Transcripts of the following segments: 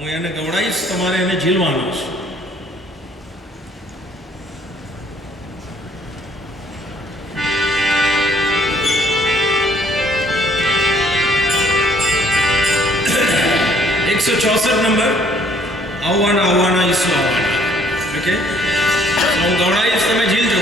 હું એને ગવડાવીશ, તમારે એને ઝીલવાનો છે. 64 નંબર આવવાના આવવાના ઈસુ આવવાના. ઓકે, હું ગવડાવીશ, તમે ઝીલજો.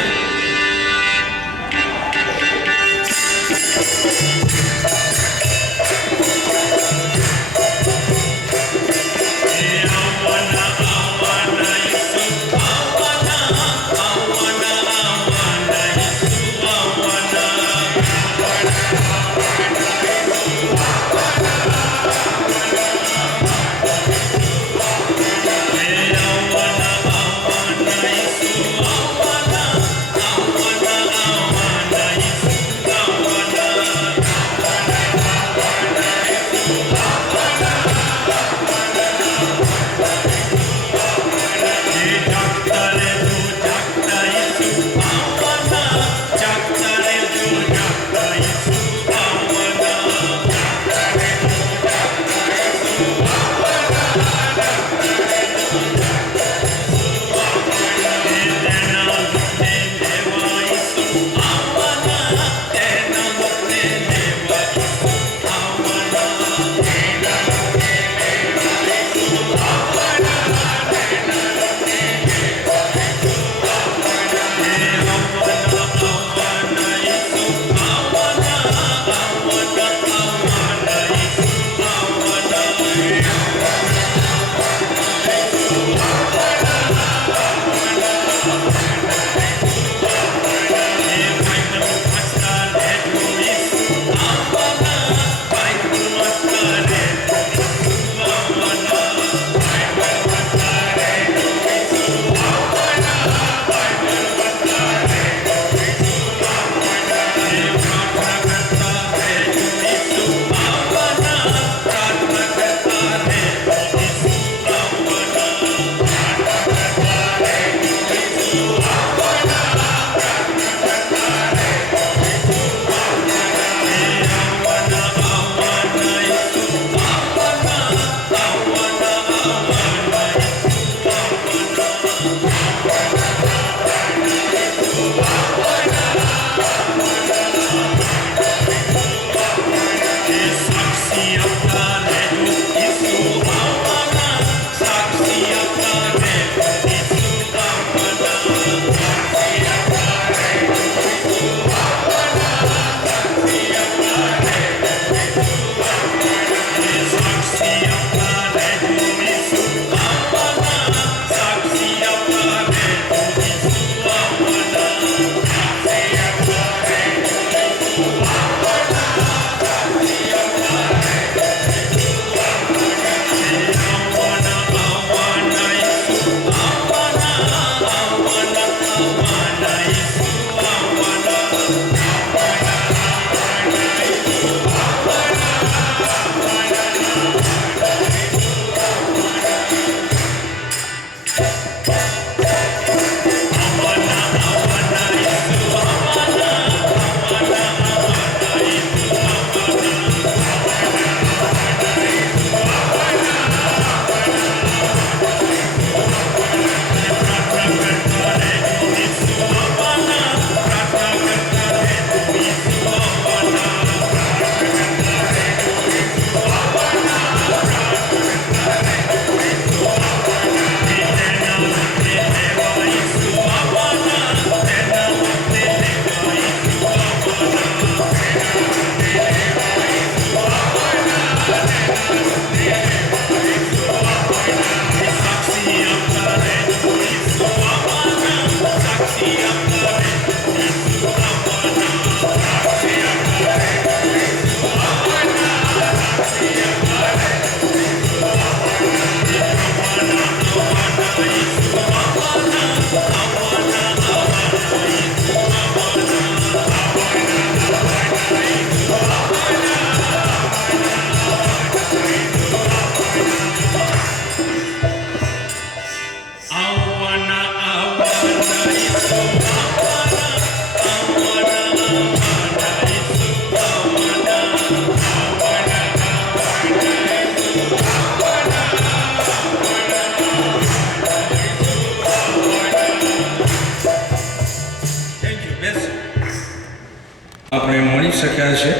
આપણે મળી શક્યા છે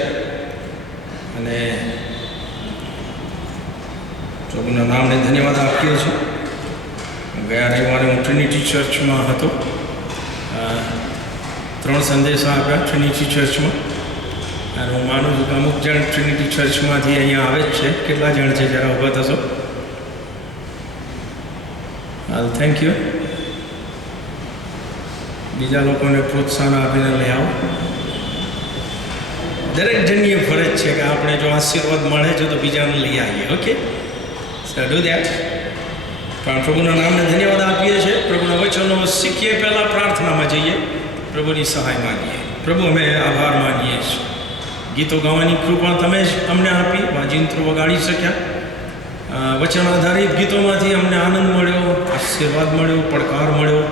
અને ચોકના નામ ધન્યવાદ આપીએ છીએ. ગયા રવિવારે હું ટ્રિનિટી ચર્ચમાં હતો. 3 સંદેશા આપ્યા ટ્રિનિટી ચર્ચમાં. અને હું માનું છું કે અમુક જણ ટ્રિનિટી ચર્ચમાંથી અહીંયા આવે જ છે. કેટલા જણ છે જરા ઊભા થશો? હાલ થેન્ક યુ. બીજા લોકોને પ્રોત્સાહન આપીને લઈ આવો. દરેક જણની ફરજ છે કે આપણે જો આશીર્વાદ મળે છે તો બીજાને લઈ આવીએ. Okay, so do that. પણ પ્રભુના નામને ધન્યવાદ આપીએ છીએ. પ્રભુના વચનો શીખીએ, પહેલાં પ્રાર્થનામાં જઈએ, પ્રભુની સહાય માગીએ. પ્રભુ અમે આભાર માનીએ છીએ. ગીતો ગાવાની કૃપા તમે જ અમને આપી, વાજિંત્રો વગાડી શક્યા. વચન આધારિત ગીતોમાંથી અમને આનંદ મળ્યો, આશીર્વાદ મળ્યો, પડકાર મળ્યો.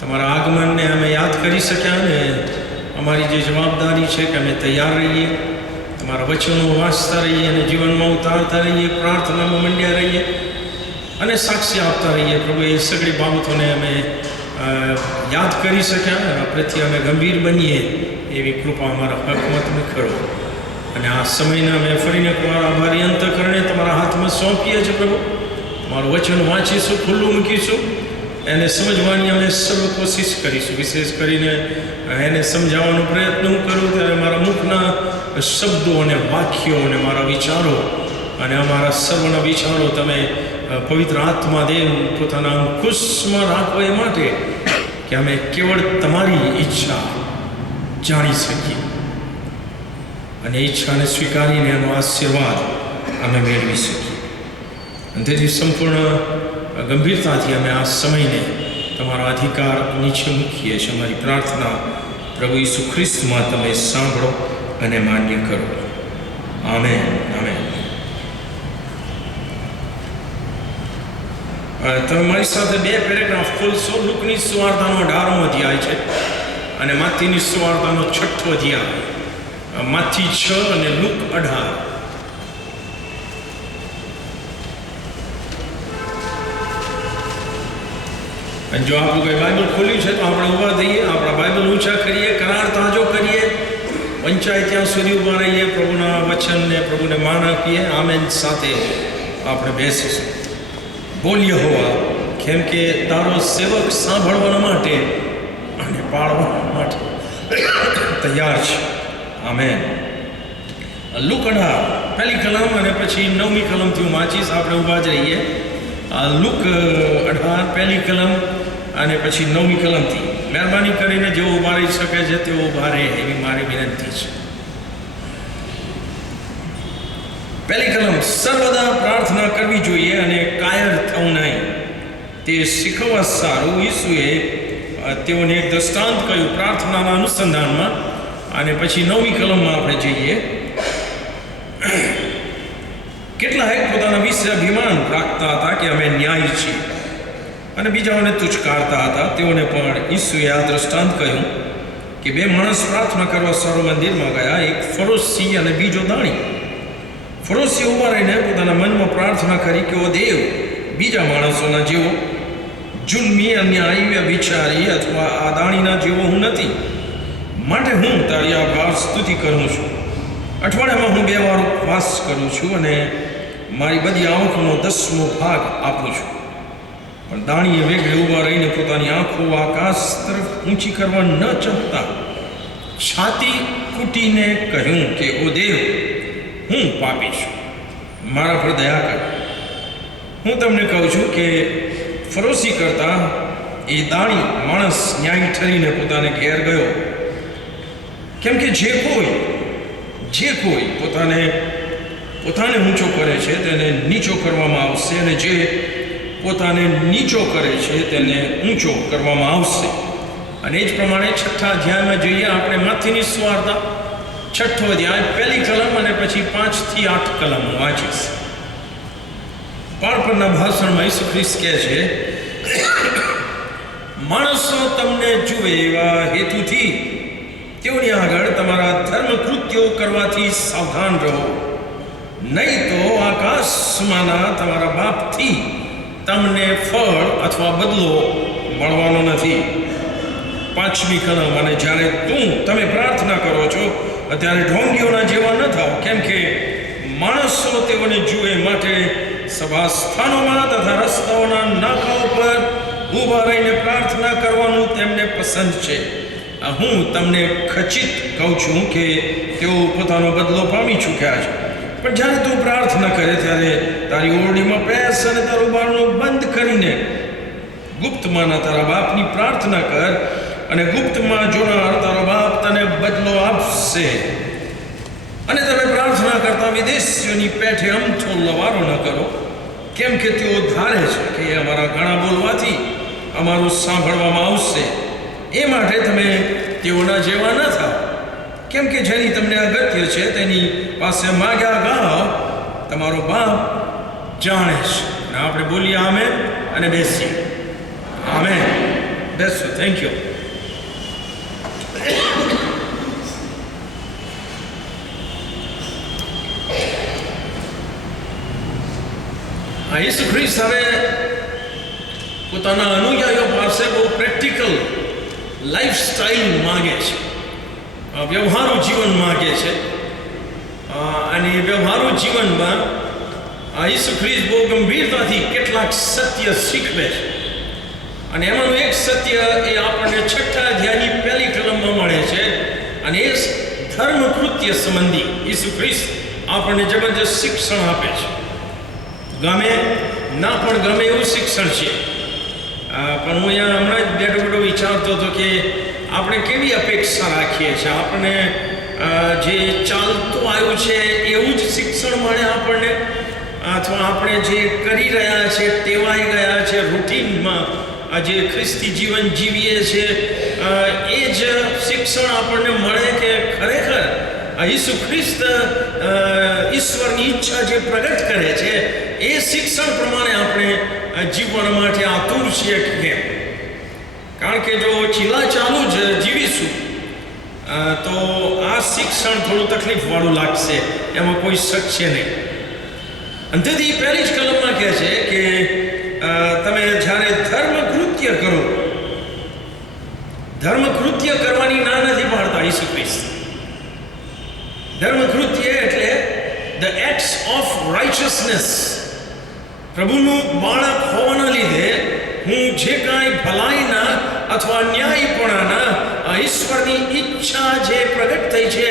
તમારા આગમનને અમે યાદ કરી શક્યા ને અમારી જે જવાબદારી છે કે અમે તૈયાર રહીએ, તમારા વચનો વાંચતા રહીએ અને જીવનમાં ઉતારતા રહીએ, પ્રાર્થનામાં મંડ્યા રહીએ અને સાક્ષી આપતા રહીએ. પ્રભુ, એ સગળી બાબતોને અમે યાદ કરી શક્યા અને પ્રત્યે અમે ગંભીર બનીએ એવી કૃપા અમારા હકમાં તમે કરો. અને આ સમયને અમે ફરીને એકવાર આભારી અંતઃકરણે તમારા હાથમાં સોંપીએ છીએ. પ્રભુ, તમારું વચન વાંચીશું, ખુલ્લું મૂકીશું, એને સમજવાની અમે સર્વ કોશિશ કરીશું. વિશેષ કરીને એને સમજાવવાનો પ્રયત્ન હું કરું ત્યારે મારા મુખના શબ્દો અને વાક્યો અને મારા વિચારો અને અમારા સર્વના વિચારો તમે પવિત્ર આત્મા દેવ પોતાના અંકુશમાં રાખો એ માટે કે અમે કેવળ તમારી ઈચ્છા જાણી શકીએ અને ઈચ્છાને સ્વીકારીને એનો આશીર્વાદ અમે મેળવી શકીએ. અને તેથી સંપૂર્ણ ગંભીરતાથી અમે આ સમયને તમારા અધિકાર નીચે મૂકીએ છીએ. અમારી પ્રાર્થના પ્રભુ ઈસુ ખ્રિસ્તમાં તમે સાંભળો અને માન્ય કરો. Amen, amen. તમે મારી સાથે 2 પેરેગ્રાફ ખોલશો. લુકની સુવાર્તાનો 18મો અધ્યાય છે અને માથીની સુવાર્તાનો 6થો અધ્યાય. માથી 6 અને લુક 18. અને જો આપણું કોઈ બાઇબલ ખોલ્યું છે તો આપણે ઊભા થઈએ, આપણા બાઇબલ ઊંચા કરીએ, કરાર તાજો કરીએ, વંચાય ત્યાં સુધી ઊભા રહીએ, પ્રભુના વચનને પ્રભુને માન આપીએ. આમેન સાથે આપણે બેસીશું. બોલીએ હોવા, કેમ કે તારો સેવક સાંભળવા માટે અને પાળવા માટે તૈયાર છે. આમેન. લુક 18 પહેલી કલમ અને પછી 9મી કલમથી હું વાંચીશ. આપણે ઊભા જ રહીએ. લુક 18 પહેલી કલમ અને પછી 9મી કલમથી. મહેરબાની કરીને જેઓ ઊભા રહી શકે છે તેઓ ઊભા રહે એવી મારી વિનંતી છે. પહેલી કલમ. સર્વદા પ્રાર્થના કરવી જોઈએ અને કાયર થવું નહીં, તે શીખવવા સારું. ઈસુએ તેઓને એક દ્રષ્ટાંત કહ્યું પ્રાર્થનાના અનુસંધાનમાં. અને પછી 9મી કલમમાં આપણે જઈએ. કેટલાક પોતાના વિશે અભિમાન રાખતા હતા કે અમે ન્યાયી છીએ અને બીજાઓને તુચ્છકારતા હતા. તેઓને પણ ઈસુએ આ દ્રષ્ટાંત કહ્યું કે 2 માણસ પ્રાર્થના કરવા સર્વ મંદિરમાં ગયા, એક ફરોશી અને બીજો દાણી. ફરોશી ઊભા રહીને પોતાના મનમાં પ્રાર્થના કરી કે ઓ દેવ, બીજા માણસોના જેવો જુલ્મી, અન્યાયી, વ્યભિચારી અથવા આ દાણીના જેવો હું નથી, માટે હું તારી આભાર સ્તુતિ કરું છું. અઠવાડિયામાં હું 2 વાર ઉપવાસ કરું છું અને મારી બધી આંખોનો 10મો ભાગ આપું છું. પણ દાણીએ વેગળે ઊભા રહીને પોતાની આંખો આકાશ તરફ ઊંચી કરવા ન ચાહતા છાતી કૂટીને કહ્યું કે ઓ દેવ, હું પાપી છું, મારા પર દયા કર. હું તમને કહું છું કે ફરોશી કરતા એ દાણી માણસ ન્યાયી ઠરીને પોતાને ઘેર ગયો. કેમ કે જે કોઈ પોતાને ઊંચો કરે છે તેને નીચો કરવામાં આવશે અને જે પોતાને નીચો કરે છે તેને ઊંચો કરવામાં આવશે. અને એ જ પ્રમાણે 6થા અધ્યાયમાં જોઈએ આપણે. માથીની સુવાર્તા 6થો અધ્યાય પહેલી કલમ અને પછી 5 થી 8 કલમ વાંચીશ. બાળપણના ભાષણમાં ઈસુ ખ્રિસ્ત કહે છે, માણસો તમને જુએ એવા હેતુથી તેઓની આગળ તમારા ધર્મ કૃત્યો કરવાથી સાવધાન રહો, નહીં તો આકાશમાંના તમારા બાપથી તમને ફળ અથવા બદલો મળવાનો નથી. 5મી કલમ. અને જ્યારે તમે પ્રાર્થના કરો છો ત્યારે ઢોંગીઓના જેવા ન થાઓ, કેમ કે માણસો તેઓને જુએ માટે સભા સ્થાનોમાં તથા રસ્તાઓના નાકાઓ પર ઊભા રહીને પ્રાર્થના કરવાનું તેમને પસંદ છે. હું તમને ખચિત કહું છું કે તેઓ પોતાનો બદલો પામી ચૂક્યા છે. પણ જ્યારે તું પ્રાર્થના કરે ત્યારે તારી ઓરડીમાં બેસ અને તારું બારણું બંધ કરીને ગુપ્તમાંના તારા બાપની પ્રાર્થના કર, અને ગુપ્તમાં જોનાર તારો બાપ તને બદલો આપશે. અને તમે પ્રાર્થના કરતા વિદેશીઓની પેઠે અમથો લવારો ન કરો, કેમ કે તેઓ ધારે છે કે અમારા ઘણા બોલવાથી અમારું સાંભળવામાં આવશે. એ માટે તમે તેઓના જેવા ન થાઓ, કેમ કે જેની તમને અગત્ય છે તેની પાસે માગ્યા ગાઓ, તમારો બાપ જાણે છે. અને આપણે બોલીએ આમેન અને બેસીએ. આમેન. બેસો. Thank you. ઈસુ ખ્રિસ્ત હવે પોતાના અનુયાયીઓ પાસે બહુ પ્રેક્ટિકલ લાઈફસ્ટાઈલ માગે છે, વ્યવહારુ જીવન માગે છે. અને વ્યવહારુ જીવનમાં ઈસુ ખ્રિસ્ત બહુ ગંભીરતાથી કેટલાક સત્ય શીખવે છે. અને એમાંનું એક સત્ય એ આપણને 6 અધ્યાયની પહેલી કલમમાં મળે છે, અને એ ધર્મ કૃત્ય સંબંધી ઈસુ ખ્રિસ્ત આપણને જબરજસ્ત શિક્ષણ આપે છે. ગમે ના પણ ગમે એવું શિક્ષણ છે. પણ હું અહીંયા હમણાં જ બેઠો વિચારતો હતો કે આપણે કેવી અપેક્ષા રાખીએ છીએ. આપણને જે ચાલતું આવ્યું છે એવું જ શિક્ષણ મળે આપણને, અથવા આપણે જે કરી રહ્યા છે, ટેવાઈ ગયા છે, રૂટીનમાં જે ખ્રિસ્તી જીવન જીવીએ છીએ એ જ શિક્ષણ આપણને મળે, કે ખરેખર ઈસુ ખ્રિસ્ત ઈશ્વરની ઈચ્છા જે પ્રગટ કરે છે એ શિક્ષણ પ્રમાણે આપણે જીવવા માટે આતુર છીએ કે કેમ? કારણ કે જો ચીલા ચાલુ જ જીવીશું તો આ શિક્ષણ થોડું તકલીફવાળું લાગશે, એમાં કોઈ શક છે નહીં. અને તેથી પહેલી જ કલમમાં કહે છે કે તમે જ્યારે ધર્મ કૃત્ય કરો, ધર્મ કૃત્ય કરવાની ના નથી પાડતા ઈસુ ખ્રિસ્ત. ધર્મ કૃત્ય એટલે ધ એક્ટ્સ ઓફ રાઇચસનેસ. પ્રભુનું બાળક હોવાના લીધે હું જે કાંઈ ભલાઈના અથવા ન્યાયપણાના ઈશ્વરની ઈચ્છા જે પ્રગટ થઈ છે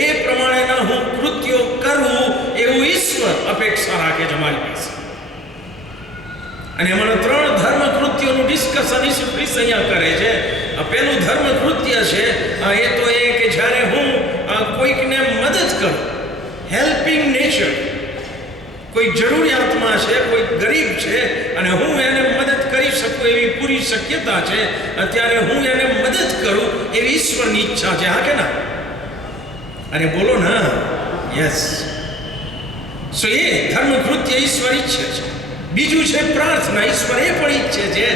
એ પ્રમાણેના હું કૃત્યો કરું એવું ઈશ્વર અપેક્ષા રાખે છે મારી પાસે. અને એમાંના 3 ધર્મ કૃત્યોનું ડિસ્કશન ઈસુ ખ્રિસ્ત અહીંયા કરે છે. પહેલું ધર્મ કૃત્ય છે એ તો એ કે જ્યારે હું કોઈકને મદદ કરું, હેલ્પિંગ નેચર. કોઈ જરૂરિયાતમાં છે, કોઈ ગરીબ છે અને હું એને મદદ કરી શકું એવી પૂરી શક્યતા છે, ત્યારે હું એને મદદ કરું એવી ઈશ્વરની ઈચ્છા છે. હા કે ના? અરે બોલો ના. યસ. સો એ ધર્મ કૃત્ય ઈશ્વર ઈચ્છે છે. બીજું છે પ્રાર્થના. ઈશ્વર એ પણ ઈચ્છે છે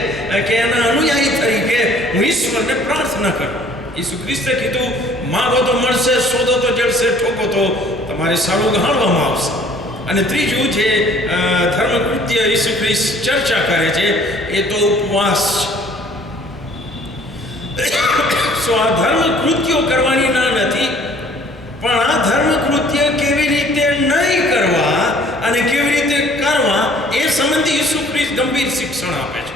કે એના અનુયાયી તરીકે હું ઈશ્વરને પ્રાર્થના કરું. ઈસુ ખ્રિસ્તે કીધું, માગો તો મળશે, શોધો તો જડશે, ઠોકો તો તમારે સારું ગહાડવામાં આવશે. અને ત્રીજું જે ધર્મ કૃત્ય ઈસુ ખ્રિસ્ત ચર્ચા કરે છે એ તો ઉપવાસ છે. સો આ ધર્મ કૃત્યો કરવાની ના નથી, પણ આ ધર્મ કૃત્ય કેવી રીતે નહીં કરવા અને કેવી રીતે કરવા એ સંબંધી ઈસુ ખ્રિસ્ત ગંભીર શિક્ષણ આપે છે.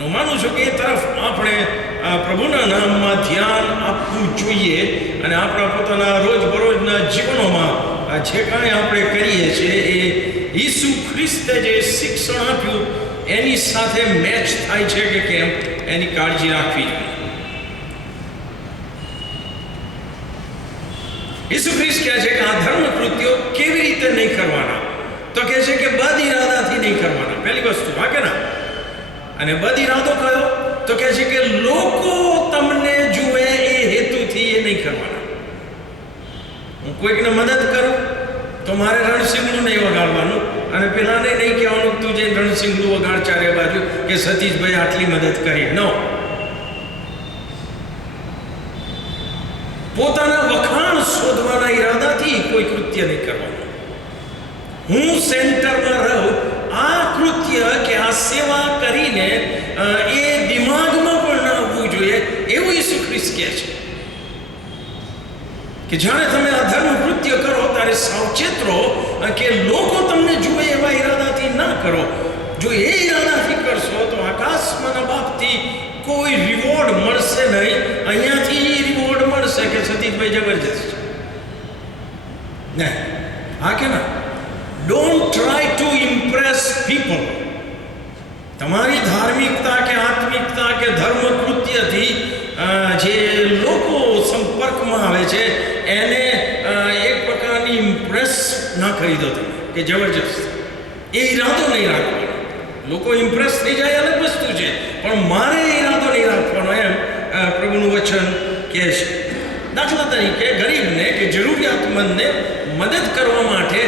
હું માનું છું કે એ તરફ આપણે પ્રભુના નામમાં ધ્યાન આપવું જોઈએ, અને આપણા પોતાના રોજબરોજના જીવનોમાં જે કાંઈ આપણે કરીએ છીએ એ ઈસુ ખ્રિસ્તે જે શિક્ષણ આપ્યું એની સાથે મેચ થાય છે કે કેમ એની કાળજી રાખવી જોઈએ. ઈસુ ખ્રિસ્ત કહે છે કે આ ધર્મ કૃત્યો કેવી રીતે નહીં કરવાના? તો કહે છે કે બદ ઇરાદાથી નહીં કરવાના. પહેલી વસ્તુ. હા કે ના? અને બદ ઇરાદો કયો? તો કહે છે કે લોકો તમને જુએ એ હેતુથી એ નહીં કરવાના. હું કોઈકને મદદ કરું તો મારે રણસિંગનું નહીં વગાડવાનું, અને પેલાને નહીં કહેવાનું તું જે રણસિંગનું વગાડ ચારે બાજુ કે સતીશભાઈ આટલી મદદ કરી. નો. પોતાના વખાણ શોધવાના ઈરાદાથી કોઈ કૃત્ય નહીં કરવાનું. હું સેન્ટરમાં રહું, આ કૃત્ય કે આ સેવા કરીને એ દિમાગમાં પણ ના આવવું જોઈએ એવું ઈસુ ખ્રિસ્ત કહે છે. કે જ્યારે તમે આ ધર્મ કૃત્ય કરો ત્યારે સાવચેત રહો કે લોકો તમને જુએ એવા ઈરાદાથી ઈરાદાથી ના કરો. જો એ ઈરાદાથી કરશો તો આકાશમાંના બાપથી કોઈ રિવોર્ડ મળશે નહીં. અહીંયાથી રિવોર્ડ મળશે કે સતીશભાઈ જબરજસ્ત છે. નહીં, હા કે ના? Don't try to Impress people. તમારી ધાર્મિકતા કે આત્મિકતા કે ધર્મ કૃત્યથી જે લોકો સંપર્કમાં આવે છે એને એક પ્રકારની ઇમ્પ્રેસ ના કરી દો તમે કે જબરજસ્ત. એ ઈરાદો નહીં રાખવાનો. લોકો ઇમ્પ્રેસ થઈ જાય અલગ વસ્તુ છે, પણ મારે ઈરાદો નહીં રાખવાનો, એમ પ્રભુનું વચન કહે છે. દાખલા તરીકે ગરીબને કે જરૂરિયાતમંદને મદદ કરવા માટે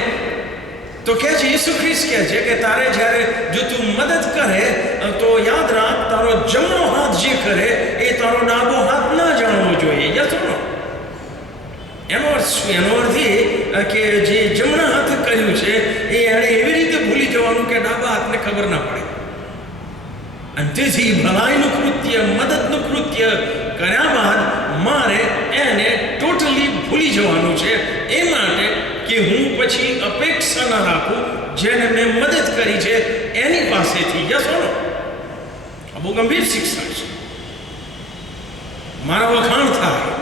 તો કહે છે, ઈસુ ખ્રિસ્ત કહે છે કે તારે જ્યારે જો તું મદદ કરે તો યાદ રાખ, તારો જમણો હાથ જે કરે એ તારો ડાબો હાથ ના જાણવો જોઈએ. યથોનો એનો અર્થ શું? એનો અર્થ એ કે જે જમણા હાથે કર્યું છે એ એણે એવી રીતે ભૂલી જવાનું કે ડાબા હાથને ખબર ના પડે. અને તેથી ભલાઈનું કૃત્ય, મદદનું કૃત્ય કર્યા બાદ મારે એને ટોટલી ભૂલી જવાનું છે. એ માટે કે હું પછી અપેક્ષા ના રાખું જેને મેં મદદ કરી છે એની પાસેથી. યસોનો આ બહુ ગંભીર શિક્ષણ છે. મારા વખાણ થાય,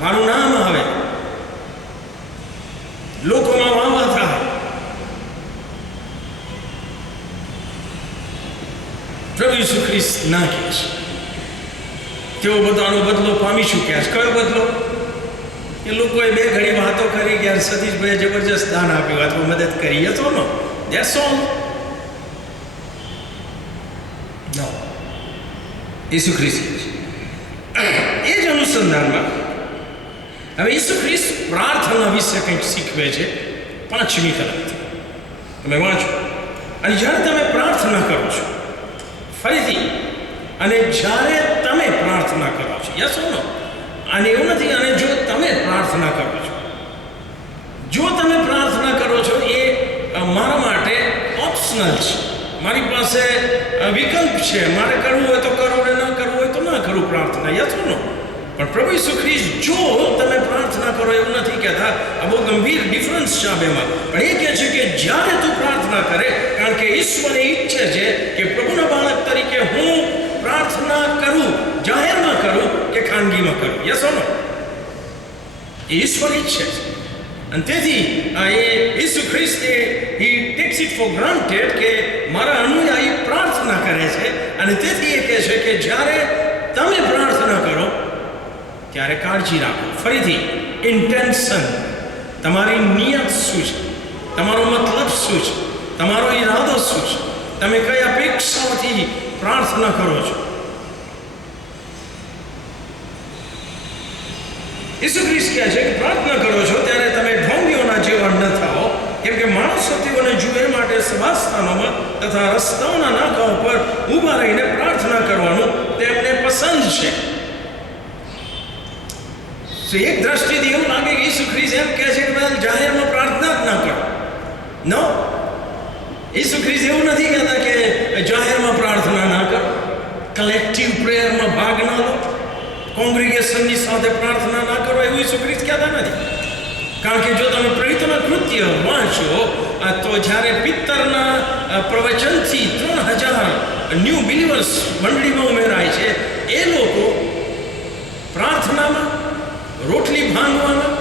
મારું નામ આવે, લોકોમાં વાવા થાય, પ્રભુ ઈસુ ખ્રિસ્ત ના કહે છે તેઓ બધાનો બદલો પામી ચૂક્યા છે. કયો બદલો? એ લોકોએ બે ઘડી વાતો કરી કે સતીશભાઈએ જબરજસ્ત દાન આપ્યું અથવા મદદ કરી. હતો નો ધેટ્સ ઓલ. નો, ઈસુ ખ્રિસ્ત એ જ અનુસંધાનમાં હવે ઈસુ ખ્રિસ્ત પ્રાર્થના વિશે કંઈક શીખવે છે 5મી કલમથી. તમે વાંચો. અને જ્યારે તમે પ્રાર્થના કરો છો, ફરીથી, અને જ્યારે તમે પ્રાર્થના કરો છો, યસ નો, અને એવું નથી, અને જો તમે પ્રાર્થના કરો છો, જો તમે પ્રાર્થના કરો છો એ મારા માટે ઓપ્શનલ છે. મારી પાસે વિકલ્પ છે. મારે કરવું હોય તો કરો, ને ન કરવું હોય તો ના કરું પ્રાર્થના. Yes no. પણ પ્રભુ ઈસુ ખ્રિસ્ત જો તમે પ્રાર્થના કરો એવું નથી કહેતા. આ બહુ ગંભીર ડિફરન્સ છે આ બેમાં. પણ એ કહે છે કે જ્યારે તું પ્રાર્થના કરે, કારણ કે ઈશ્વર ઈચ્છે છે કે પ્રભુના બાળક તરીકે હું પ્રાર્થના કરું, જાહેરમાં કરું કે ખાનગીમાં કરું. Yes no? એ ઈશ્વર ઈચ્છે છે. અને તેથી એ ઈસુ ખ્રિસ્ત he takes it for granted કે મારા અનુયાયી પ્રાર્થના કરે છે. અને તેથી એ કહે છે કે જ્યારે તમે પ્રાર્થના કરો ત્યારે કાળજી રાખો. ફરીથી, ઇન્ટેન્શન, તમારી નિયત શું છે, તમારો મતલબ શું છે, તમારો ઈરાદો શું છે, તમે કઈ અપેક્ષાઓથી પ્રાર્થના કરો છો. ઈસુ ખ્રિસ્ત કહે છે કે પ્રાર્થના કરો છો ત્યારે તમે ઢોંગીઓના જેવા ન થાઓ, કેમ કે માણસો તેઓને જુએ માટે સભાસ્થાનોમાં તથા રસ્તાઓના નાકાઓ પર ઊભા રહીને પ્રાર્થના કરવાનું તેમને પસંદ છે. એક દ્રષ્ટિથી એવું લાગે કે ઈસુ ખ્રિસ્ત એમ કહે છે કે જાહેરમાં પ્રાર્થના જ ના કરો. નો, ઈસુ ખ્રિસ્ત એવું નથી કહેતા કે જાહેરમાં પ્રાર્થના ના કરો, કલેક્ટિવ પ્રેયરમાં ભાગ ના લો, કોંગ્રીગેશનની સાથે પ્રાર્થના ના કરો, એવું ઈસુ ખ્રિસ્ત કહેતા નથી. કારણ કે જો તમે પ્રેરિતોના કૃત્ય વાંચો તો જ્યારે પિત્તરના પ્રવચનથી 3000 ન્યૂ બિલીવર્સ મંડળીમાં ઉમેરાય છે, એ લોકો પ્રાર્થનામાં, રોટલી ભાંગવામાં,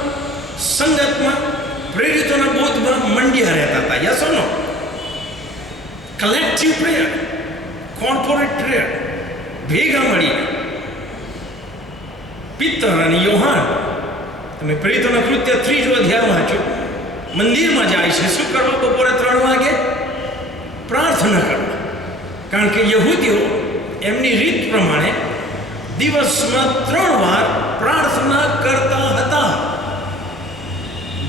સંગતમાં, પ્રેરિતોના બોધમાં મંડ્યા રહેતા હતા. Yes or no? Collective prayer, corporate prayer, ભેગા મળીને. પિત્તર અને યોહાન, તમે પ્રેરિતોના કૃત્ય 3 અધ્યાય વાંચો, મંદિરમાં જાય છે શું કરવા? બપોરે 3 વાગે પ્રાર્થના કરવા. કારણ કે યહૂદીઓ એમની રીત પ્રમાણે દિવસમાં 3 વાર પ્રાર્થના કરતા હતા,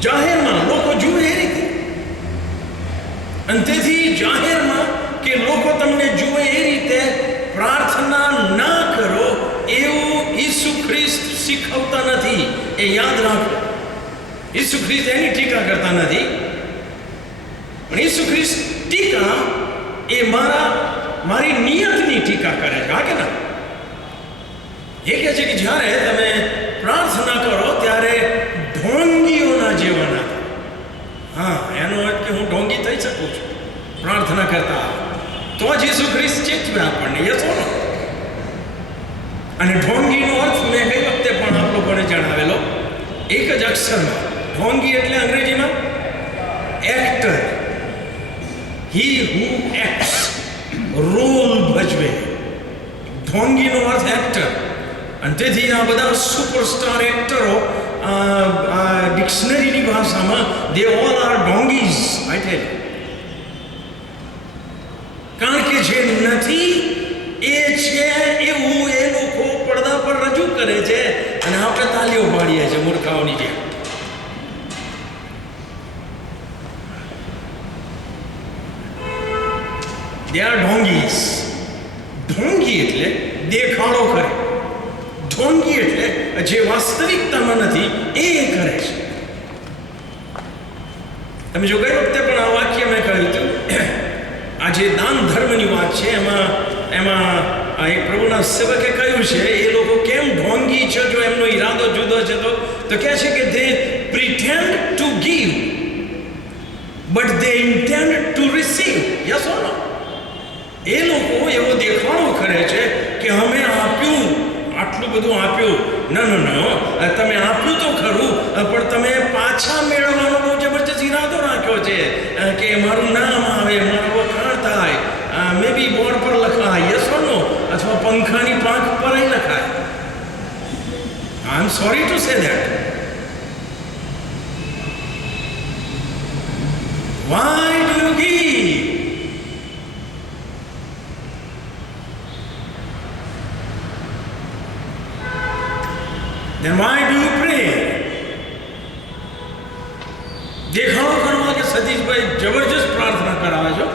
જાહેરમાં, લોકો જુએ એ રીતે. અને તેથી જાહેરમાં કે લોકો તમને જુએ એ રીતે પ્રાર્થના ના કરો એવું ઈસુ ખ્રિસ્ત શીખવતા નથી. એ યાદ રાખો. ઈસુ ખ્રિસ્ત એની ટીકા કરતા નથી, પણ ઈસુ ખ્રિસ્ત ટીકા એ મારી નિયતની ટીકા કરે છે. હા કે ના? એ કહે છે કે જ્યારે તમે પ્રાર્થના કરો ત્યારે ઢોંગીઓના જેવા ના. હા, એનો અર્થ કે હું ઢોંગી થઈ શકું છું, પ્રાર્થના કરતા તો જ ઈસુ ખ્રિસ્ત ચેતવે આપણને. યસ ઓર નો? અને ઢોંગીનો અર્થ મેં ગઈ વખતે પણ આપ લોકોને જણાવેલો, એક જ અક્ષરમાં. ઢોંગી એટલે અંગ્રેજીમાં actor, he who acts, role ભજવે. ઢોંગીનો અર્થ એક્ટર. અને તેથી આ બધા સુપરસ્ટાર એક્ટરો ડિક્શનરીની ભાષામાં દે ઓલ આર ઢોંગીઝ. I tell you. કારણ કે જે નથી એ છે એવું એ લોકો પડદા પર રજૂ કરે છે અને આપણે તાલીઓ પાડીએ છીએ મૂર્ખાઓની જેમ. They are ઢોંગીઝ. ઢોંગી એટલે દેખાડો કરે. ઢોંગી એટલે જે વાસ્તવિકતામાં નથી એ કરે છે. તમે જો ગઈ વખતે પણ આ વાક્ય મેં કહ્યું હતું, આ જે દાન ધર્મની વાત છે એમાં એક પ્રભુના સેવકે કહ્યું છે એ લોકો કેમ ઢોંગી છે જો એમનો ઈરાદો જુદો છે તો કહે છે કે they pretend to give but they intend to receive. Yes or no? એ લોકો એવો દેખાડો કરે છે કે અમે આપ્યું, આટલું બધું આપ્યું. ના, તમે આપ્યું તો ખરું પણ તમે પાછા મેળવવાનો બહુ જબરજસ્ત ઈરાદો રાખ્યો છે કે મારું નામ આવે, મારો વખાણ થાય, મે બી બોર્ડ પર લખાય. Yes or no? અથવા પંખાની પાંખ પર લખાય. I am sorry to say that. Why do you give? Then why do you pray? દેખાડો કરવા કે સતીશભાઈ જબરજસ્ત પ્રાર્થના કરાવે છો,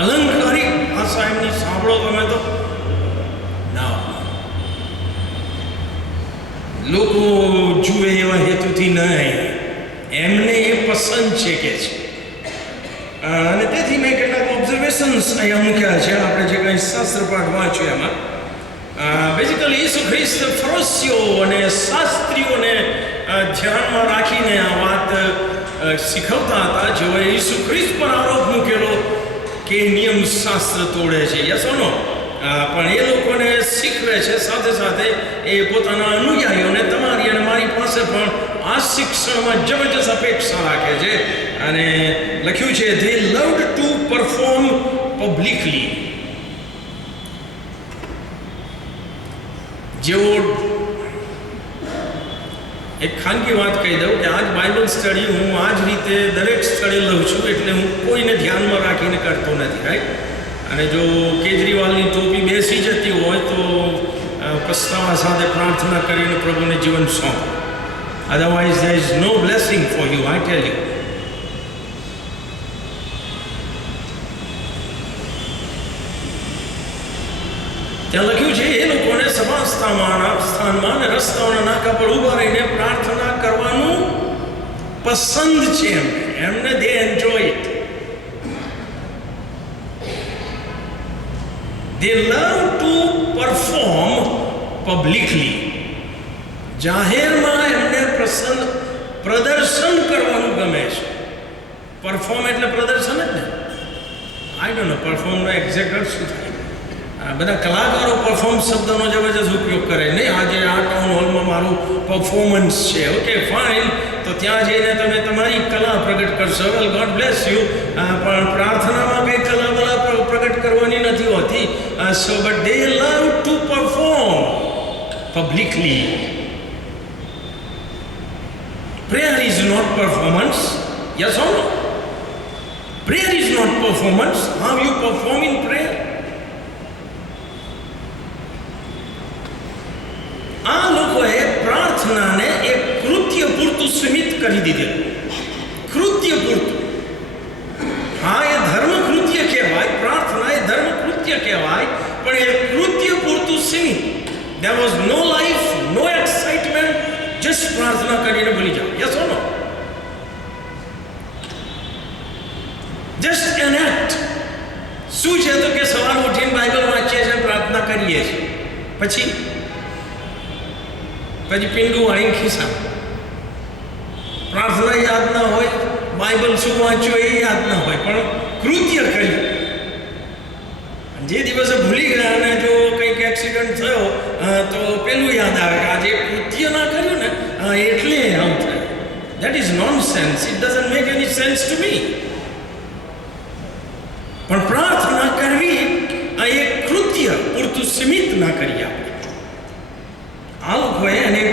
અલંકારિક ભાષા એમની સાંભળો તમે તો ના. લોકો જુએ એવા હેતુથી નહીં, એમને એ પસંદ છે કે છે. અને તેથી મેં કેટલાક ઓબ્ઝર્વેશન્સ અહીંયા મૂક્યા છે. આપણે જે કંઈ શાસ્ત્ર પાઠ વાંચ્યું એમાં બેઝિકલી ઈસુ ખ્રિસ્ત ફરોશીઓ અને શાસ્ત્રીઓને ધ્યાનમાં રાખીને આ વાત શીખવતા હતા. જેઓએ ઈસુ ખ્રિસ્ત પર આરોપ મૂકેલો કે નિયમ શાસ્ત્ર તોડે છે. Yes or no? પણ એ લોકોને શીખવે છે, સાથે સાથે એ પોતાના અનુયાયીઓને તમારી અને મારી પાસે પણ આ શિક્ષણમાં જબરજસ્ત અપેક્ષા રાખે છે. અને લખ્યું છે they loved to perform publicly. જેવો એક ખાનગી વાત કહી દઉં કે આજ બાઇબલ સ્ટડી હું આ જ રીતે દરેક સ્થળે લઉં છું, એટલે હું કોઈને ધ્યાનમાં રાખીને કરતો નથી. રાઈટ? અને જો કેજરીવાલની ટોપી બેસી જતી હોય તો પસ્તાવા સાથે પ્રાર્થના કરીને પ્રભુને જીવન સોંપો. Otherwise there is no blessing for you. I tell you. ત્યાં લખ્યું છે એ લોકોને સભા સ્થાનમાં અને રસ્તાઓના નાકા પર ઊભા રહીને પ્રાર્થના કરવાનું પસંદ છે. એમને they enjoy it. They love to perform publicly. જાહેરમાં એમને પ્રદર્શન કરવાનું ગમે છે. પરફોર્મ એટલે પ્રદર્શન જ ને. આઈ ડોન્ટ નો પરફોર્મનો એક્ઝેક્ટ અર્થ શું થાય. બધા કલાકારો પરફોર્મ શબ્દનો જબરજસ્ત ઉપયોગ કરે. નહીં, આજે આ ટાઉન હોલમાં મારું પરફોર્મન્સ છે. ઓકે ફાઇન, તો ત્યાં જઈને તમે તમારી કલા પ્રગટ કરશો. Well, God bless you. પણ પ્રાર્થનામાં કંઈ કલા પ્રગટ કરવાની નથી હોતી. So but they love to perform publicly. Prayer is not performance. Yes or no? Prayer is not performance. How you perform in prayer? આ લોકોએ પ્રાર્થનાને એક કૃત્ય પૂરતું સીમિત કરી દીધેલું. કૃત્ય પૂરતું. હા, એ ધર્મ કૃત્ય કહેવાય, પ્રાર્થના એ ધર્મ કૃત્ય કહેવાય, પણ એ કૃત્ય પૂરતું સીમિત. There was no life, no excitement, just પ્રાર્થના કરીને ભૂલી જાઓ. Yes or no? Just an act. શું છે તો કે સવાર ઉઠીને બાઇબલ વાંચીએ છીએ, પ્રાર્થના કરીએ છીએ, પછી પીંડું વાળીને ખિસ્સા. પ્રાર્થના યાદ ના હોય, બાઇબલ શું વાંચ્યો એ યાદ ના હોય, પણ કૃત્ય કર્યું. જે દિવસે ભૂલી ગયા અને જો કંઈક એક્સિડન્ટ થયો તો પેલું યાદ આવે કે આજે કૃત્ય ના કર્યું ને એટલે આમ થયું. That is nonsense. It doesn't make any sense to me. પણ પ્રાર્થના કરવી આ એક કૃત્ય પૂરતું સીમિત ના કરી આપણે. આ લોકોએ એને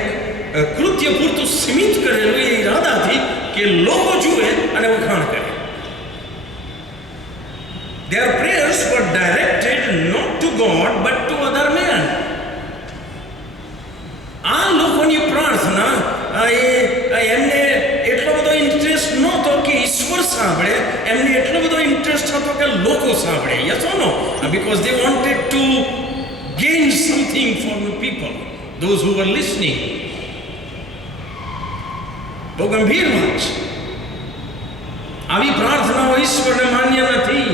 કૃત્ય પૂરતું સીમિત કરેલું એ ઈરાદાથી કે લોકો જુએ અને વખાણ કરે. Their prayers were directed not to God but to other men. આ લોકોની પ્રાર્થના એમને એટલો બધો ઇન્ટરેસ્ટ નહોતો કે ઈશ્વર સાંભળે, એમને એટલો બધો ઇન્ટરેસ્ટ હતો કે લોકો સાંભળે. Yes or no? Because they wanted to gain something from the people, those who were listening. બહુ ગંભીર વાત છે. આવી પ્રાર્થનાઓ ઈશ્વરને માન્ય નથી.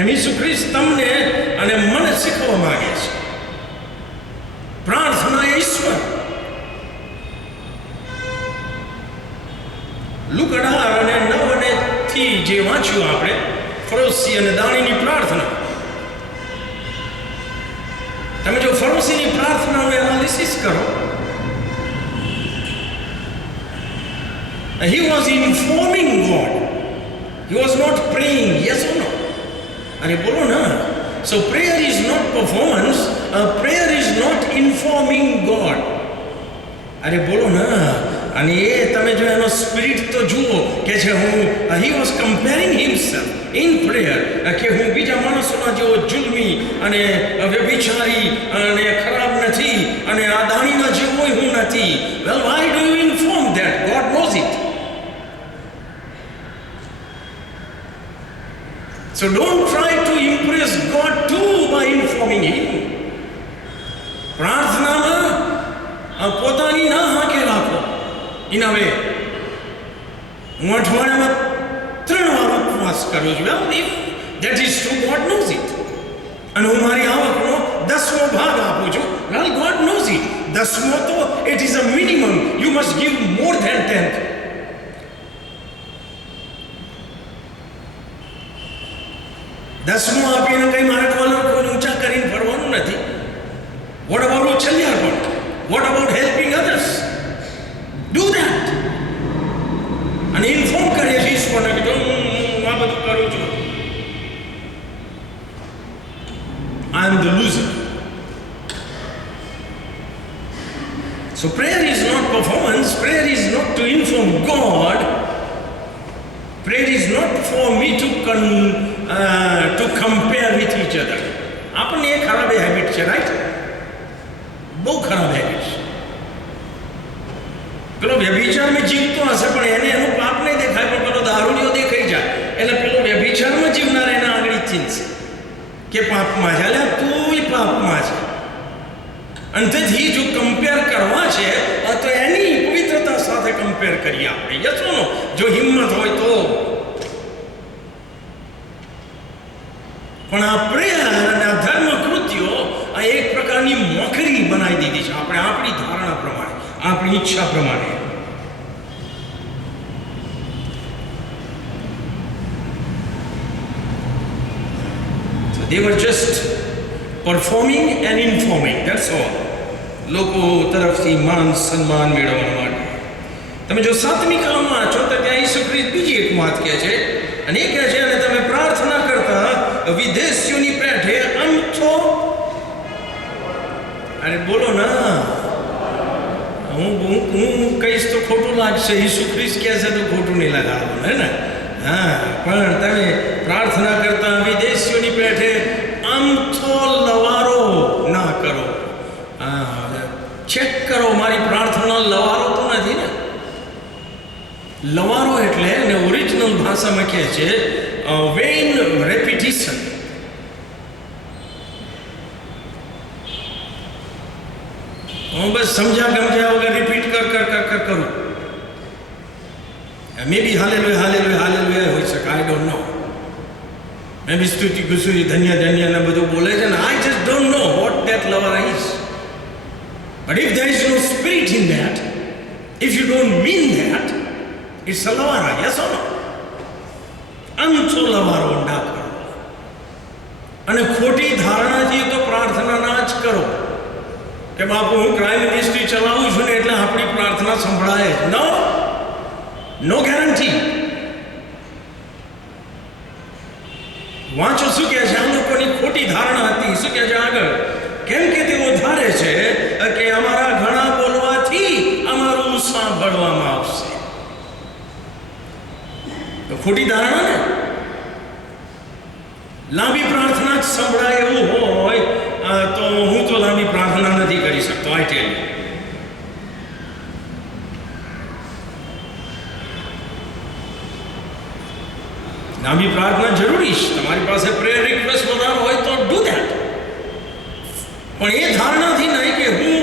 એમ ઈસુ ખ્રિસ્ત તમને અને મને શીખવવા માંગે છે. પ્રાર્થના એ ઈશ્વર. લુક 18:9 જે વાંચ્યું આપણે, ફરોશી અને દાણીની પ્રાર્થના. તમે જો ફરોશીની પ્રાર્થનાનું એનાલિસિસ કરો, he was informing God. He was not praying. Yes or no? અરે બોલો ના. So prayer is not performance. Prayer is not informing God. અરે બોલો ના. અને એ તમે જો એનો સ્પિરિટ તો જુઓ કે છે he was comparing himself in prayer કે હું બીજા માણસોના જેવો જુલ્મી અને વ્યભિચારી અને ખરાબ નથી અને આ દાણીના જેવો હું નથી. Well, why do you inform that? God knows it. So don't try to impress God too by informing him. પ્રાર્થનામાં પોતાની ના હાકે રાખો. In a way, હું અઠવાડિયામાં 3 વાર ઉપવાસ કરું છું. Well, if that is true, God knows it. અને હું મારી આવકનો 10મો ભાગ આપું છું. Well, God knows it. 10મો તો it is a minimum. You must give more than 10th. દસમો આપીને કંઈ મારે કોલર કોઈ ઊંચા કરીને ફરવાનું નથી. વોટ અબાઉટ છલ્યાપણ? What about helping others? Do that. અને ઇન્ફોર્મ કરીએ છીએ ઈશ્વરને કે હું આ બધું કરું છું. I am the loser. So prayer is not performance. Prayer is not to inform God. Prayer is not for me to compare with each other. આપણને એ ખરાબ હેબિટ છે, રાઈટ? બહુ ખરાબ હેબિટ છે. પેલો વ્યભિચારમાં જીવતો હશે પણ એને એનું પાપ નહીં દેખાય, પણ પેલો દારૂડિયો દેખાઈ જાય એટલે પેલો વ્યભિચારમાં જીવનાર એના આગળ ચિંતશે કે પાપમાં છે. એટલે તું પાપમાં છે. અને તેથી જો કમ્પેર કરવા છે તો એની પવિત્રતા સાથે કમ્પેર કરીએ આપણે. યસ ઓર નો? જો હિંમત હોય તો. પણ આ પ્રેયર અને આ ધર્મ કૃત્યો આ એક પ્રકારની મોખરી બનાવી દીધી છે આપણે આપણી ધારણા પ્રમાણે, આપણી ઈચ્છા પ્રમાણે. So they were just performing and informing. That's all. લોકો તરફથી માન સન્માન મેળવવા માટે. તમે જો 7મી કલમમાં વાંચો તો ત્યાં ઈસુ ખ્રિસ્ત બીજી એક વાત કહે છે અને એ કહે છે અને તમે પ્રાર્થના કરતા વિદેશીઓની પેઠે અમથો. અરે બોલો ના. હું કહીશ તો ખોટું લાગશે. ઈસુ ખ્રિસ્ત કહે છે તો ખોટું નહીં લગાવવાનું, હે ને? હા, પણ તમે પ્રાર્થના કરતા વિદેશીઓની પેઠે અમથો લવારો ના કરો. ચેક કરો મારી પ્રાર્થના લવારો તો નથી ને. લવારો એટલે ને ઓરિજિનલ ભાષામાં કહે છે વેઇન રેપિટિશન. હું બસ સમજ્યા ગમજ્યા વગર રિપીટ કર કરું. મે બી હાલેલુયા હાલેલુયા હાલેલુયા હોઈ શકે. I don't know. મે બી સ્તુતિ ગુસુરી ધન્ય ધન્ય ને બધું બોલે છે ને I just don't know what that lover is. But if there is no spirit in that, if you don't mean that, it's a lavara. Yes or no? અંત અમથો લવારો ના કરો. અને ખોટી ધારણાથી તો પ્રાર્થના ના જ કરો કે બાપુ હું ક્રાઇમ મિનિસ્ટ્રી ચલાવું છું ને એટલે આપણી પ્રાર્થના સંભળાય. No guarantee. વાંચો શું કહે છે. આ લોકોની ખોટી ધારણા હતી. શું કહે છે આગળ? કેમ કે તેઓ ધારે છે કે અમારા ઘણા બોલવાથી અમારું સાંભળવામાં આવશે. તો ખોટી ધારણા ને. લાંબી પ્રાર્થના જ સંભળાય એવું હોય તો હું તો લાંબી પ્રાર્થના નથી કરી શકતો. આઈ ટેલ યુ. લાંબી પ્રાર્થના જરૂરી છે. તમારી પાસે પ્રેયર રિક્વેસ્ટ વધારે હોય તો ડુ ધેટ. પણ એ ધારણાથી નહીં કે હું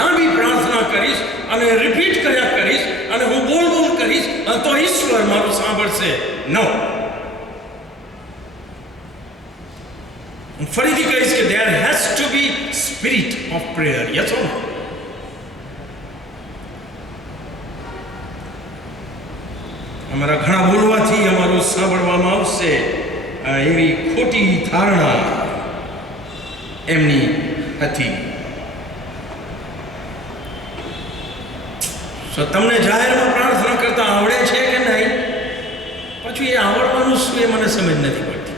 લાંબી પ્રાર્થના કરીશ અને રિપીટ કર્યા કરીશ અને હું બોલ કરીશ તો ઈશ્વર મારું સાંભળશે. નો. હું ફરીથી કહીશ કે there has to be spirit of prayer. Yes or no? અમારા ઘણા બોલવાથી અમારું સાંભળવામાં આવશે એવી ખોટી ધારણા એમની હતી. તો તમને જાહેરમાં પ્રાર્થના કરતા આવડે છે કે નહીં? પછી એ આવડવાનું શું એ મને સમજ નથી પડતી.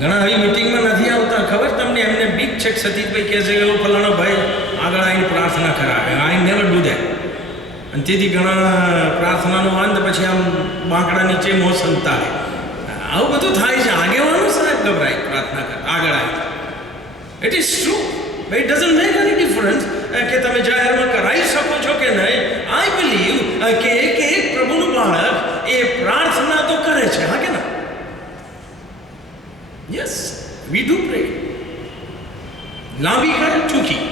ઘણા આવી મિટિંગમાં નથી આવતા. ખબર તમને? એમને બીક છે. સતીશભાઈ કહે છે કે ફલાણા ભાઈ આગળ આવીને પ્રાર્થના કરાવે. I never do that. અને તેથી ઘણા પ્રાર્થનાનો અંત પછી આમ બાંકડા નીચે મોસમ તારે. આવું બધું થાય છે. આગેવાનો સાહેબ ગભરાય પ્રાર્થના કરતા આગળ આવી. It is true. It doesn't make any difference કે તમે જાહેરમાં કરાવી શકો છો કે નહીં. આઈ બિલીવ કે એક પ્રભુનું બાળક એ પ્રાર્થના તો કરે છે. હા કે ના? યસ, વી ડુ પ્રે. લાંબી કરે, ટૂંકી.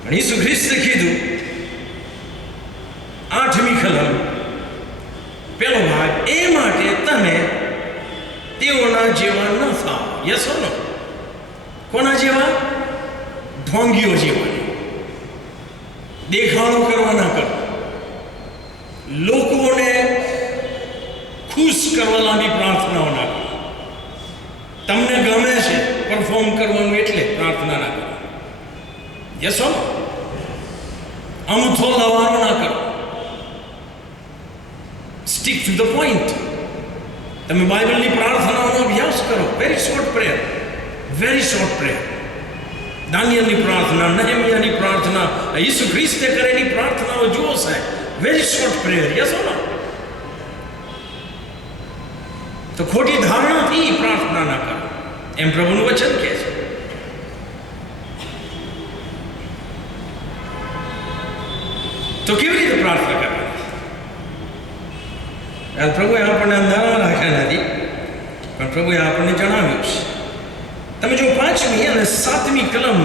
પણ ઈસુ ખ્રિસ્તે કીધું 8મી કલમ પેલો ભાગ, એ માટે તમે તેઓના જેવા ન થાઓ. યસ ઓર નો? કોના જેવા? ઢોંગીઓ જેવા. દેખાડો કરવા ના કરો. લોકોને ખુશ કરવા લાંબી પ્રાર્થનાઓ ના કરો. તમને ગમે છે પરફોર્મ કરવાનું એટલે પ્રાર્થના ના કરો. યસ ઓર નો? અમથો લવારો ના કરો. Stick to the point. તમે બાઇબલની પ્રાર્થનાઓનો અભ્યાસ કરો. Very short prayer. Very short prayer. દાનિયેલની પ્રાર્થના, નહેમિયાની પ્રાર્થના, ઈસુ ખ્રિસ્તે કરેલી પ્રાર્થનાઓ જુઓ સાહેબ. Very short prayer. Yes or no? તો ખોટી ધારણાથી પ્રાર્થના ના કરો એમ પ્રભુનું વચન કહે છે. તો કેવી રીતે પ્રાર્થના કરવાની? પ્રભુએ આપણને અંધારામાં રાખ્યા નથી, પણ પ્રભુએ આપણને જણાવ્યું છે. તમે જો 5મી અને 7મી કલમ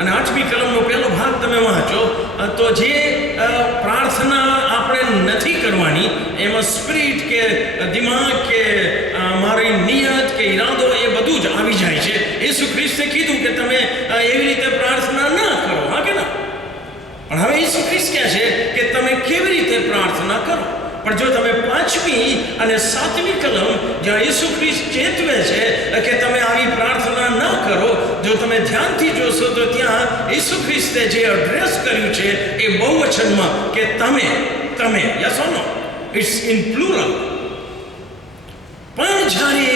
અને 8મી કલમનો પહેલો ભાગ તમે વાંચો તો જે પ્રાર્થના આપણે નથી કરવાની એમાં સ્પિરિટ કે દિમાગ કે મારી નિયત કે ઈરાદો એ બધું જ આવી જાય છે. ઈસુ ખ્રિસ્તે કીધું કે તમે એવી રીતે પ્રાર્થના ના કરો. હા કે ના? પણ હવે ઈસુ ખ્રિસ્ત કહે છે કે તમે કેવી રીતે પ્રાર્થના કરો. પણ જો તમે 5મી અને 7મી કલમ જ્યાં ઈસુ ખ્રિસ્ત ચેતવે છે કે તમે આવી પ્રાર્થના ન કરો, જો તમે ધ્યાનથી જોશો તો ત્યાં ઈસુ ખ્રિસ્તે જે એડ્રેસ કર્યું છે એ બહુવચનમાં કે તમે. Yes or no? It's in plural. પણ જ્યારે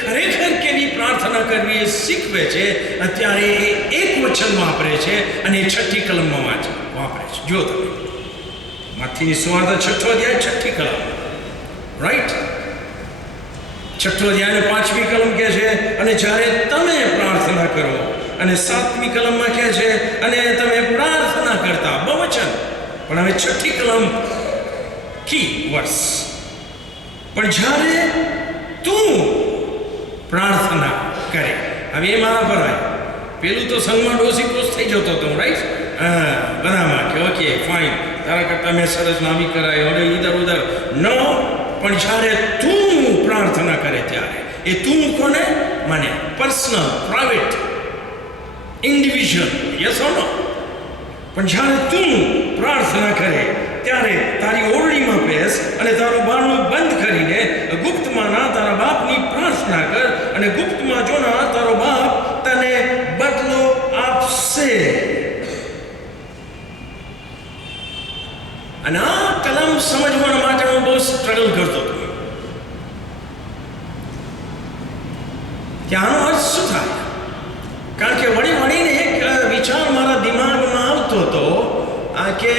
ખરેખર કેવી પ્રાર્થના કરવી એ શીખવે છે ત્યારે એ એક વચન વાપરે છે અને 6ઠી કલમમાં વાપરે છે. જો તમે માથીની સુવાર્તા 6ઠો અધ્યાય 6ઠી કલમ, રાઈટ? 6ઠો અધ્યાય 5મી કલમ કહે છે અને જ્યારે તમે પ્રાર્થના કરો, અને 7મી કલમમાં કહે છે અને તમે પ્રાર્થના કરતા. બહુવચન. પણ હવે 6ઠી કલમ કી વર્સ. પણ જ્યારે તું પ્રાર્થના કરે. હવે એ મારા પર આવે. પેલું તો સંગમાં ડોસી કોસ થઈ જતો હતો, રાઈટ? બધામાં કે ઓકે ફાઇન, તારા કરતા મેં સરસ લાંબી કરાય, હવે ઇધર ઉધર. નો. પણ જ્યારે તું પ્રાર્થના કરે ત્યારે એ તું કોને? મને. Personal, private, individual. Yes or no? પણ જ્યારે તું પ્રાર્થના કરે ત્યારે તારી ઓરડીમાં બેસ અને તારું બારણું બંધ કરીને ગુપ્તમાં ના તારા બાપની પ્રાર્થના કર, અને ગુપ્તમાં જો ના તારો બાપ તને બદલો આપશે. અને આ કલમ સમજવા માટે હું બહુ સ્ટ્રગલ કરતો હતો કે આનો અર્થ શું થાય. કારણ કે વળી વળીને એક વિચાર મારા દિમાગમાં આવતો હતો કે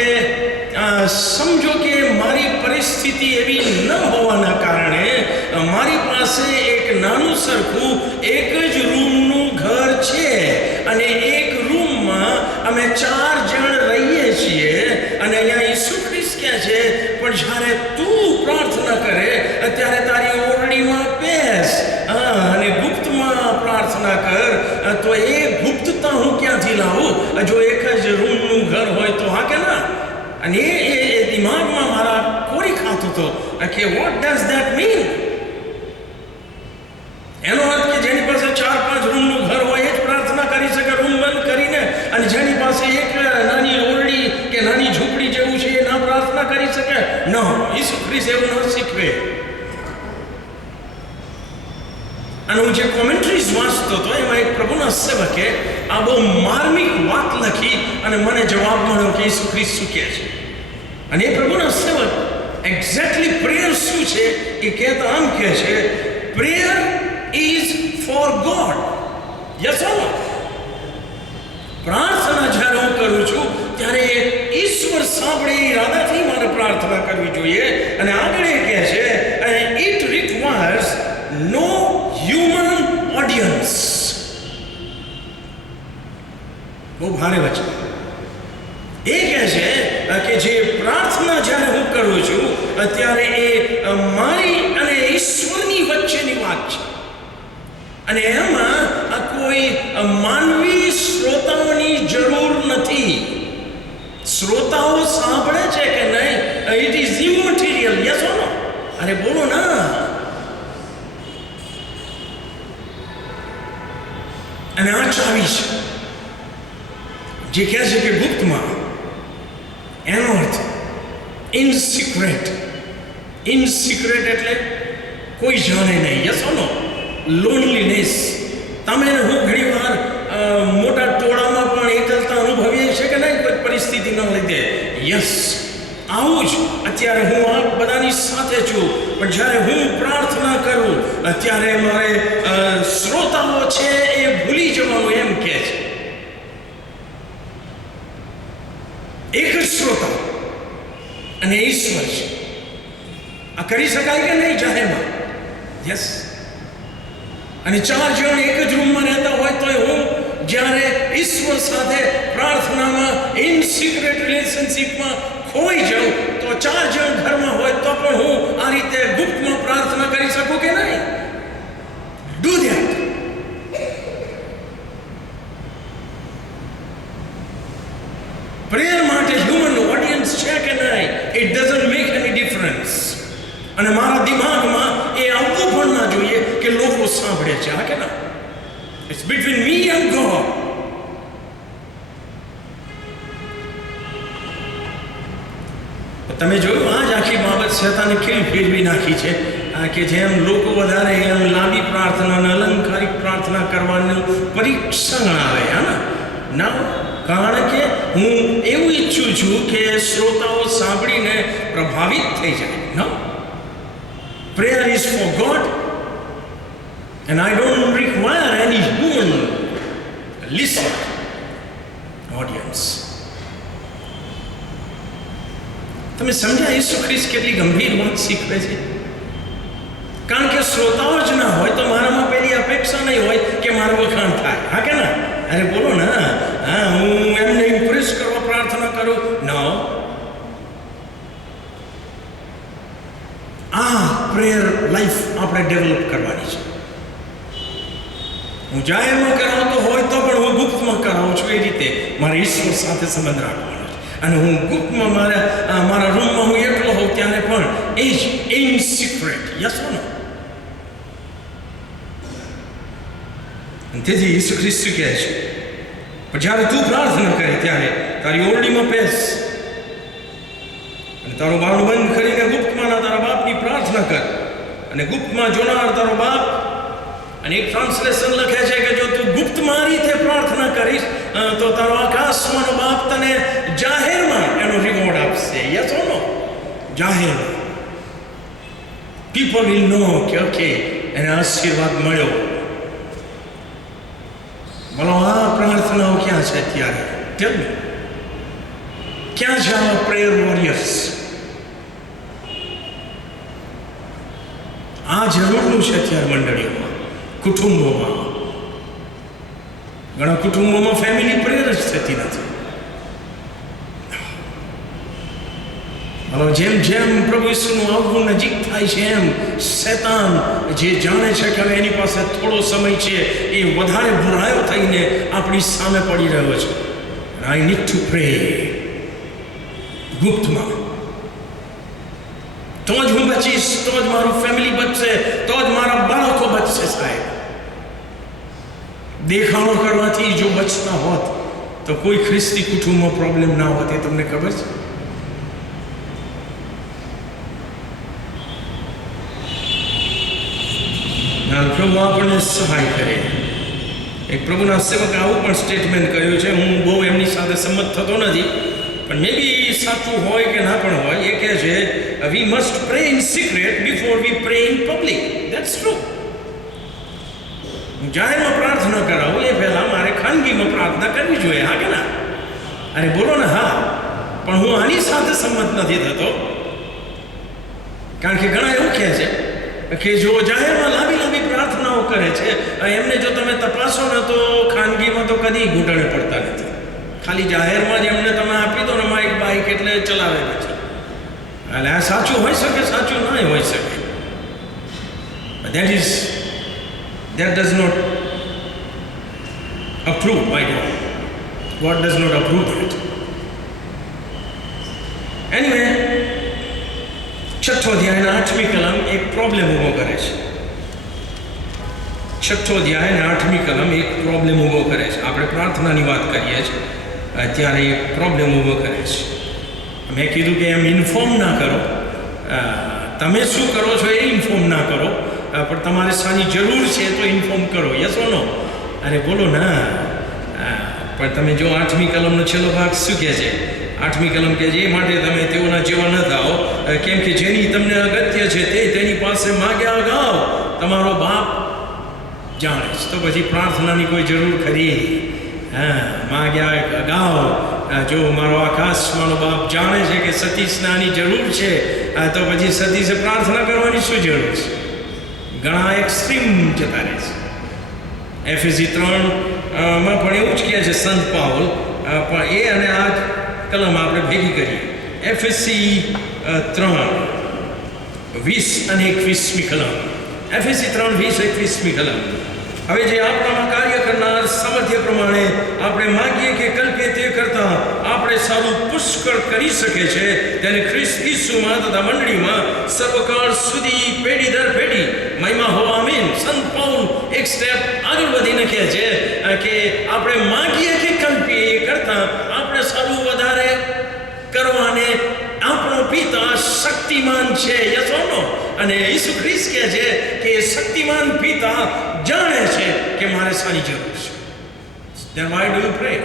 સમજો કે મારી પરિસ્થિતિ એવી ન હોવાના કારણે મારી પાસે એક નાનું સરખું એક જ રૂમનું ઘર છે, અને એક રૂમમાં અમે 4 જણ રહીએ છીએ. અને અહીંયા ઈસુ ખ્રિસ્ત કહે છે, પણ જ્યારે તું પ્રાર્થના કરે ત્યારે તારી ઓરડીમાં બેસ અને ગુપ્તમાં પ્રાર્થના કર. તો એ ગુપ્તતા હું ક્યાંથી લાવું જો એક જ રૂમનું ઘર હોય તો? હા કે ના? અને એ દિમાગમાં મારા કોરી ખાતો હતો કે વોટ ડઝ ધેટ મીન? એનો અર્થ કે જેની પાસે 4-5 રૂમનું ઘર હોય એ જ પ્રાર્થના કરી શકે રૂમ બંધ કરીને, અને જેની પાસે એક નાની ઓરડી કે નાની ઝૂંપડી જેવું છે એ ના પ્રાર્થના કરી શકે? ન, ઈસુ ખ્રિસ્ત એવું ન શીખવે. અને હું જે કોમેન્ટ્રીઝ વાંચતો હતો એમાં એક પ્રભુના સેવકે આ બહુ માર્મિક વાત લખી અને મને જવાબ મળ્યો કે ઈસુ ખ્રિસ્ત શું કહે છે. અને એ પ્રભુના સેવક એક્ઝેક્ટલી પ્રેયર શું છે એ કહેતા આમ કહે છે, prayer is for God. Yes or no? પ્રાર્થના જ્યારે હું કરું છું ત્યારે ઈશ્વર સાંભળે ઈરાદાથી મારે પ્રાર્થના કરવી જોઈએ. અને આગળ એ કહે છે, it requires no human audience. બહુ ભારે વચન. એ કહે છે કે જે પ્રાર્થના જ્યારે હું કરું છું ત્યારે એ મારી અને ઈશ્વરની વચ્ચેની વાત છે, અને એમાં કોઈ માનવી શ્રોતાઓની જરૂર નથી. શ્રોતાઓ સાંભળે છે કે નહીં, it is immaterial. Yes or no? અરે બોલો ના. અને આ ચાવી છે જે કહે છે કે ગુપ્તમાં. એનો અર્થ ઇન સિક્રેટ. ઇન સિક્રેટ એટલે કોઈ જાણે નહીં. Yes or no? લોનલીનેસ. તમે હું ઘણી વાર મોટા ટોળામાં પણ એકલતા અનુભવીએ છીએ કે નહીં, કોઈ પરિસ્થિતિના લીધે. યસ, આવું જ અત્યારે હું આ બધાની સાથે છું, પણ જ્યારે હું પ્રાર્થના કરું ત્યારે મારે શ્રોતાઓ છે એ ભૂલી જવાનું એમ કહે છે. એક જ શ્રોતા અને ઈશ્વર છે. આ કરી શકાય કે નહીં જાહેરમાં? યસ. અને 4 જણ એક જ રૂમમાં રહેતા હોય તો હું જ્યારે ઈશ્વર સાથે પ્રાર્થનામાં ઇન સિક્રેટ રિલેશનશીપમાં ખોઈ જાઉં તો 4 જણ ઘરમાં હોય તો પણ હું આ રીતે ગુપ્તમાં પ્રાર્થના કરી શકું કે નહીં? Do that. પ્રેયર માટે હ્યુમન ઓડિયન્સ છે કે નહીં, it doesn't make any difference. અને મારા દિમાગમાં એ આવવું પણ ના જોઈએ કે લોકો સાંભળે છે. હા કે ના? It's between me and God. તમે જોયું આ જ આખી બાબત શેતાને કેવી ફેરવી નાખી છે કે જેમ લોકો વધારે એમ લાંબી પ્રાર્થના અને અલંકારિક પ્રાર્થના કરવાનું પરીક્ષણ આવે. હા ના? કારણ કે હું એવું ઈચ્છું છું કે શ્રોતાઓ સાંભળીને પ્રભાવિત થઈ જાય. ના, prayer is for God and I don't require any human listen audience. તમે સમજ્યા ઈસુ ખ્રિસ્ત કેટલી ગંભીર વાત શીખવે છે? કારણ કે શ્રોતાઓ જ ના હોય તો મારામાં પેલી અપેક્ષા નહીં હોય કે મારું વખાણ થાય. હા કે ના? અરે બોલો ના. હા, હું એમને ઇમ્પ્રેસ કરવા પ્રાર્થના કરું? નો. આ પ્રેયર લાઈફ આપણે ડેવલપ કરવાની છે. હું જાહેરમાં કરાવતો હોય તો પણ હું ગુપ્તમાં કરાવું છું. એ રીતે મારે ઈશ્વર સાથે સંબંધ રાખવાનો છે. અને હું ગુપ્તમાં મારા રૂમમાં હું એકલો હોઉં ત્યારે પણ એ જ ઇન સિક્રેટ. યસ ઓર નો? તેથી ઈસુ ખ્રિસ્ત કહે છે, પણ જ્યારે તું પ્રાર્થના કરે ત્યારે તારી ઓરડીમાં બેસ તારું બારણું બંધ કરીને ગુપ્તમાં તારા બાપની પ્રાર્થના કર, અને ગુપ્તમાં જોનાર તારો બાપ. અને એક ટ્રાન્સલેશન લખે છે કે જો તું ગુપ્તમાં રીતે પ્રાર્થના કરીશ તો તારો આકાશમાંનો બાપ તને જાહેરમાં એનો રિવોર્ડ આપશે. યસ ઓર નો? જાહેરમાં પીપલ વિલ નો કે ઓકે એને આશીર્વાદ મળ્યો. બોલો આ પ્રાર્થનાઓ ક્યાં છે અત્યારે? કેમ ક્યાં છે આવા પ્રેયર વોરિયર્સ? આ જરૂરનું છે અત્યારે મંડળીઓમાં, કુટુંબોમાં. ઘણા કુટુંબોમાં ફેમિલી પ્રેયર જ થતી નથી. જેમ જેમ પ્રભુ ઈસુનું આવવું નજીક થાય છે એમ શૈતાન જે જાણે છે કે હવે એની પાસે થોડો સમય છે એ વધારે બુરાયો થઈને આપણી સામે પડી રહ્યો છે. આઈ નીડ ટુ પ્રે ગુપ્તમાં. તો જ હું બચીશ, તો જ મારું ફેમિલી બચશે, તો જ મારા બાળકો બચશે. સાહેબ, દેખાડો કરવાથી જો બચતા હોત તો કોઈ ખ્રિસ્તી કુટુંબમાં પ્રોબ્લેમ ના હોત. એ તમને ખબર છે? પ્રભુ આપણને સહાય કરે. એક પ્રભુના સેવકે આવું પણ સ્ટેટમેન્ટ કર્યું છે, હું બહુ એમની સાથે સંમત થતો નથી, પણ મે બી સાચું હોય કે ના પણ હોય. એ કહે છે we must pre in secret before we pre in public. That's true. જાહેરમાં પ્રાર્થના કરાવું એ પહેલાં મારે ખાનગીમાં પ્રાર્થના કરવી જોઈએ. હા કે ના? અરે બોલો ને હા. પણ હું આની સાથે સંમત નથી થતો, કારણ કે ઘણા એવું કહે છે કે જો જાહેરમાં લાંબી લાંબી પ્રાર્થનાઓ કરે છે એમને જો તમે તપાસો ને તો ખાનગીમાં તો કદી ઘૂંટણે પડતા નથી. ખાલી જાહેરમાં જ એમને તમે આપી દો ને માઇક બાઇક એટલે ચલાવે છે. એટલે આ સાચું હોઈ શકે, સાચું ના હોઈ શકે. that does not approve by God. God does not approve that. Anyway, 6th અધ્યાયના 8મી કલમ એક પ્રોબ્લેમ ઊભો કરે છે. 6th અધ્યાયના 8મી કલમ એક પ્રોબ્લેમ ઊભો કરે છે. આપણે પ્રાર્થનાની વાત કરીએ છીએ, અત્યારે એક પ્રોબ્લેમ ઊભો કરે છે. મેં કીધું કે એમ ઇન્ફોર્મ ના કરો. તમે શું કરો છો એ ઇન્ફોર્મ ના કરો, પણ તમારે શાની જરૂર છે તો ઇન્ફોર્મ કરો. Yes or no? અરે બોલો ના. પણ તમે જો 8મી કલમનો છેલ્લો ભાગ શું કહે છે? 8મી કલમ કે જે માટે તમે તેઓના જેવા ન થાઓ, કેમ કે જેની તમને અગત્ય છે તે તેની પાસે માગ્યા અગાઉ તમારો બાપ જાણે છે. તો પછી પ્રાર્થનાની કોઈ જરૂર ખરી? માગ્યા અગાઉ જો મારો આકાશમાંનો બાપ જાણે છે કે સતીશને આની જરૂર છે, તો પછી સતીશે પ્રાર્થના કરવાની શું જરૂર છે? ઘણા એક્સ્ટ્રીમ જતા રહે છે. એફએસી 3 પણ એવું જ કહે છે સંત પાઉલ, પણ એ અને આ કલમ આપણે ભેગી કરીએ. એફએસી 3:20 અને 21મી કલમ. એફએસી 3:20-21મી કલમ. હવે જે આપણામાં કાર્ય કરનાર સામર્થ્ય પ્રમાણે આપણે માગીએ કે કલ્પીએ તે કરતાં આપણે સારું પુષ્કળ કરી શકે છે, તેને ખ્રિસ્ત ઈસુમાં તથા મંડળીમાં સર્વકાળ સુધી પેઢી દર પેઢી મહિમા હો. આમીન. સંત પાઉલ એક સ્ટેપ આગળ વધીને કહે છે કે આપણે માગીએ કે કલ્પીએ એ કરતાં આપણે સારું વધારે કરવાને આપણો પિતા શક્તિમાન છે. યસ ઓર નો? અને ઈસુ ખ્રિસ્ત કહે છે કે શક્તિમાન પિતા જાણે છે કે મારે શાની જરૂર છે. Then why do you pray?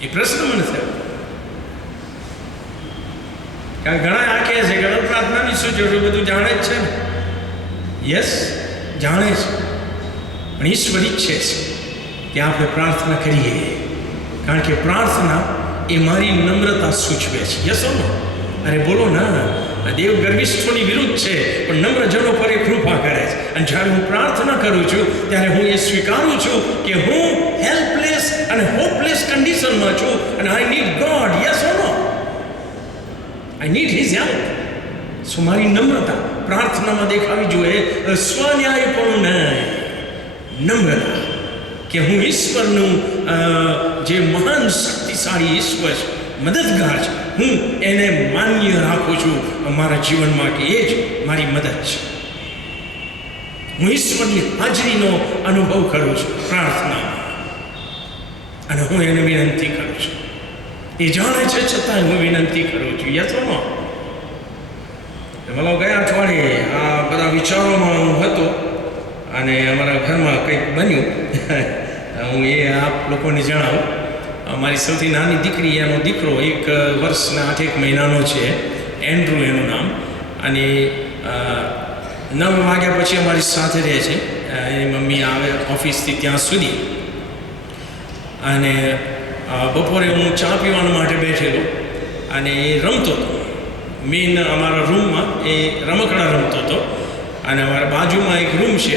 એ પ્રશ્ન મને થયો. કારણ ઘણા આ કહે છે કે પ્રાર્થનાની શું જરૂર, બધું જાણે જ છે ને. યસ, જાણે છે, પણ ઈશ્વર ઈચ્છે છે કે આપણે પ્રાર્થના કરીએ, કારણ કે પ્રાર્થના એ મારી નમ્રતા સૂચવે છે. Yes or no? અરે બોલો ના. દેવ ગર્વિષ્ઠોની વિરુદ્ધ છે, પણ નમ્ર જનો પર એ કૃપા કરે છે. અને જ્યારે હું પ્રાર્થના કરું છું ત્યારે હું એ સ્વીકારું છું કે હું હેલ્પલેસ અને હોપલેસ કન્ડિશનમાં છું અને I need God. Yes or no? I need his help. So મારી નમ્રતા પ્રાર્થનામાં દેખાવી જોઈએ. સ્વન્યાય પણ નહીં, નમ્રતા કે હું ઈશ્વરનું જે મહાન શક્તિશાળી ઈશ્વર છે, મદદગાર છે, હું એને માન્ય રાખું છું મારા જીવનમાં કે એ જ મારી મદદ છે. હું ઈશ્વરની હાજરીનો અનુભવ કરું છું પ્રાર્થનામાં, અને હું એને વિનંતી કરું છું એ જાણે છે, છતાં હું વિનંતી કરું છું. યસ ઓર નો? મતલબ ગયા અઠવાડિયે આ બધા વિચારોમાં હું હતો અને અમારા ઘરમાં કંઈક બન્યું. હું એ આપ લોકોને જણાવું. મારી સૌથી નાની દીકરી, એનો દીકરો 1 વર્ષના 8 મહિનાનો છે, એન્ડ્રુ એનું નામ, અને 9 વાગ્યા પછી અમારી સાથે રહે છે. એની મમ્મી આવે ઓફિસથી ત્યાં સુધી, અને બપોરે હું ચા પીવા માટે બેઠેલો અને એ રમતો હતો મેઇન અમારા રૂમમાં. એ રમકડા રમતો હતો અને અમારા બાજુમાં એક રૂમ છે,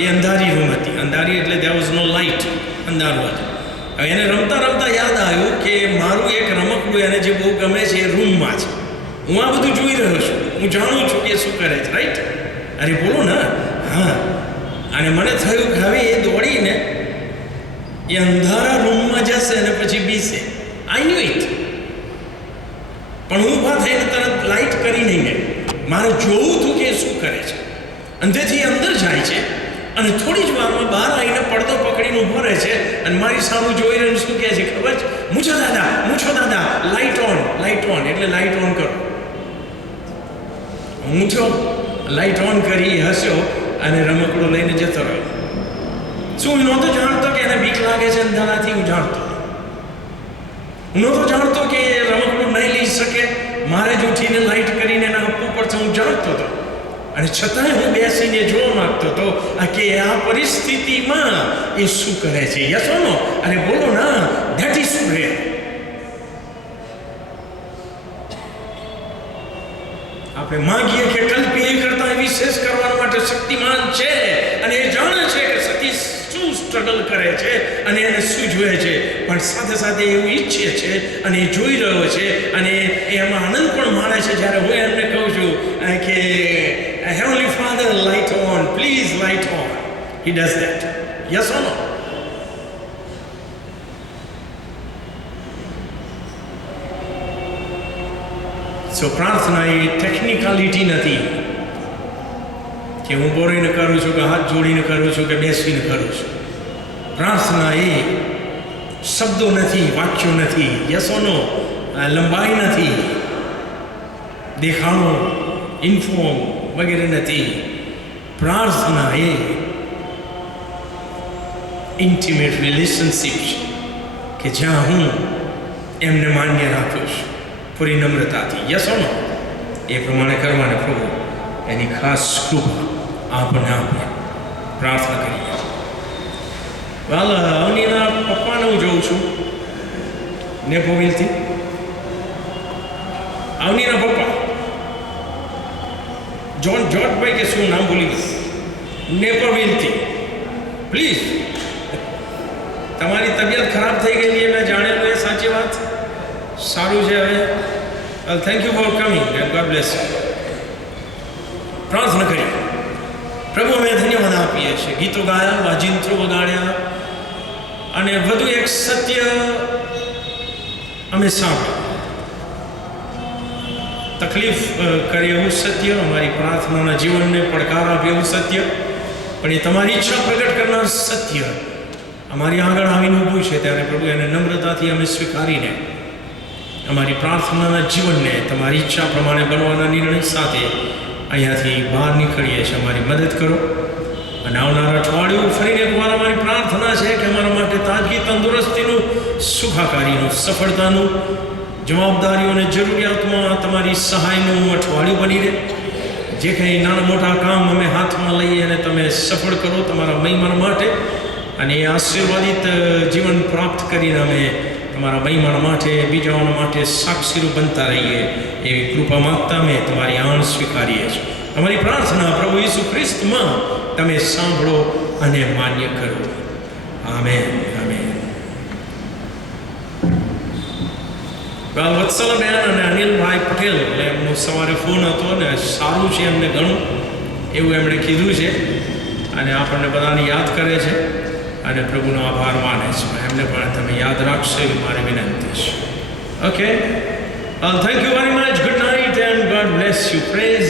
એ અંધારી રૂમ હતી. અંધારી એટલે there was no light, અંધારું હતું. હવે એને રમતા રમતા યાદ આવ્યું કે મારું એક રમકડું એને જે બહુ ગમે છે એ રૂમમાં છે. હું આ બધું જોઈ રહ્યો છું, હું જાણું છું કે શું કરે છે, રાઈટ? અરે બોલો ને. હા, અને મને થયું કે હવે એ દોડીને એ અંધારા રૂમમાં જશે અને પછી બીશે. આઈ ન્યુ ઇટ. પણ હું ઊભા થઈને તરત લાઇટ કરી નહીં ગઈ. મારે જોવું હતું કે શું કરે છે. અંધેથી અંદર જાય છે અને થોડી જ વારમાં બહાર આવીને પડદો પકડીને ઊભો રહે છે અને મારી સામે જોઈ રહ્યો શું કહે છે ખબર છે? મૂછો દાદા, લાઇટ ઓન. એટલે લાઇટ ઓન કરો. મૂછો લાઇટ ઓન કરી, હસ્યો અને રમકડો લઈને જતો રહ્યો. શું હું નહોતો જાણતો કે એને બીક લાગે છે અંધારાથી? હું જાણતો. હું નહોતો જાણતો કે રમકડું નહીં લઈ શકે, મારે જ ઉઠીને લાઇટ કરીને એને આપવું પડશે. હું જાણતો હતો અને છતાંય હું બેસીને જોવા માંગતો હતો કે આ પરિસ્થિતિમાં એ શું કરે છે. યસ ઓર નો? અને બોલો ના, ધેટ ઇઝ પ્રેયર. આપણે માંગીએ કે કલ્પીએ કરતા વિશેષ કરવા માટે શક્તિમાન છે અને એ જાણે છે કે સતીશ શું સ્ટ્રગલ કરે છે અને એને શું જોઈએ છે, પણ સાથે સાથે એવું ઈચ્છે છે અને એ જોઈ રહ્યો છે અને એમાં આનંદ પણ માણે છે. જ્યારે હું એમને કહું છું કે Heavenly Father, light on, please light on, he does that. Yes or no? So પ્રાર્થના એ ટેકનિકાલિટી નથી કે હું બોરીને કરું છું કે હાથ જોડીને કરું છું કે બેસીને કરું છું. પ્રાર્થના એ શબ્દો નથી, વાક્યો નથી, યસ ઓર નો, લંબાઈ નથી, દેખાણો, ઇન્ફોર્મ વગેરે નથી. પ્રાર્થના એ ઇન્ટિમેટ રિલેશનશીપ છે કે જ્યાં હું એમને માન્ય રાખું છું પૂરી નમ્રતાથી. યસ ઓર નો? એ પ્રમાણે કરવાને પ્રભુ એની ખાસ કૃપા આપણને આપે. પ્રાર્થના કરીએ. વાલ અવનીના પપ્પાને હું જોઉં છું નેપોવિલથી. અવનીના પપ્પા જોર્જભાઈ કે શું નામ ભૂલી ગયું, નેપોવિલથી. પ્લીઝ, તમારી તબિયત ખરાબ થઈ ગયેલી એ મેં જાણેલું, એ સાચી વાત. સારું છે હવે. Thank you for coming and God bless you. પ્રાર્થના કરીએ. પ્રભુ અમે ધન્યવાદ આપીએ છીએ. ગીતો ગાયા, વાજિંત્રો વગાડ્યા અને વધુ એક સત્ય અમે સાંભળ્યું. તકલીફ કરે એવું સત્ય, અમારી પ્રાર્થનાના જીવનને પડકાર આપે એવું સત્ય, પણ એ તમારી ઈચ્છા પ્રગટ કરનાર સત્ય અમારી આગળ આવીને ઊભું છે. ત્યારે પ્રભુ એને નમ્રતાથી અમે સ્વીકારીને અમારી પ્રાર્થનાના જીવનને તમારી ઈચ્છા પ્રમાણે બનવાના નિર્ણય સાથે અહીંયાથી બહાર નીકળીએ છીએ. અમારી મદદ કરો અને આવનાર અઠવાડિયું ફરીને એકવાર અમારી પ્રાર્થના છે કે અમારા માટે તાજગી, તંદુરસ્તીનું, સુખાકારીનું, સફળતાનું, જવાબદારીઓ અને જરૂરિયાતમાં તમારી સહાયનું અઠવાડિયું બની રહે. જે કંઈ નાના મોટા કામ અમે હાથમાં લઈએ અને તમે સફળ કરો તમારા મહિમા માટે, અને એ આશીર્વાદિત જીવન પ્રાપ્ત કરીને અમે તમારા મહિમા માટે, બીજાઓના માટે સાક્ષીરૂપ બનતા રહીએ એવી કૃપા માગતા અમે તમારી આણ સ્વીકારીએ છીએ. અમારી પ્રાર્થના પ્રભુ ઈસુ ખ્રિસ્તમાં તમે સાંભળો અને માન્ય કરો. આમેન. આમેન. વત્સલાબેન અને અનિલભાઈ પટેલ, એમનો સવારે ફોન હતો ને સારું છે એમને ઘણું એવું એમણે કીધું છે અને આપણને બધાને યાદ કરે છે અને પ્રભુનો આભાર માને છે. એમને પણ તમે યાદ રાખશો એવી મારી વિનંતી છે. Okay, thank you very much. Good night and God bless you. Praise